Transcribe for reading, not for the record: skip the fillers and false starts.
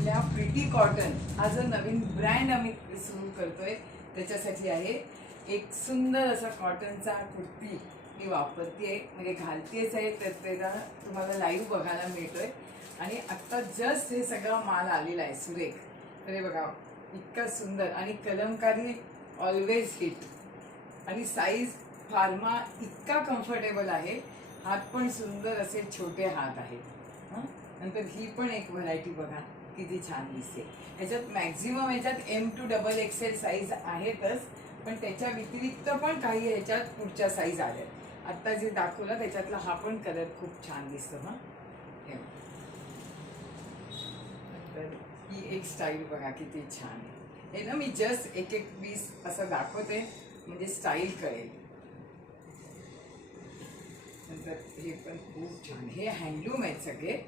आपल्या pretty cotton हा जो नवीन ब्रँड आम्ही सुरू करतोय त्याच्यासाठी आहे। एक सुंदर असा कॉटनचा कुर्ती मी वापरते, म्हणजे घालतेच आहे, तर त्याला तुम्हाला लाईव्ह बघायला मिळतोय। आणि आत्ता जस्ट हे सगळा माल आलेला आहे सुरेख। तर हे बघा इतका सुंदर आणि कलमकारी ऑलवेज हिट, आणि साईज फार्मा इतका कम्फर्टेबल आहे। हात पण सुंदर असे छोटे हात आहेत। नंतर ही पण एक व्हरायटी बघा किती छान दिसते। ह्याच्यात मॅक्झिमम ह्याच्यात M to XXL साईज आहेतच, पण त्याच्या व्यतिरिक्त पण काही ह्याच्यात पुढच्या साईज आल्यात। आत्ता जे दाखवलं त्याच्यातला हा पण कलर खूप छान दिसतो। तर ही एक स्टाईल बघा किती छान आहे। हे ना मी जस्ट एक एक पीस असं दाखवते म्हणजे स्टाईल कळेल। नंतर हे पण खूप छान, हे हँडलूम आहेत सगळे।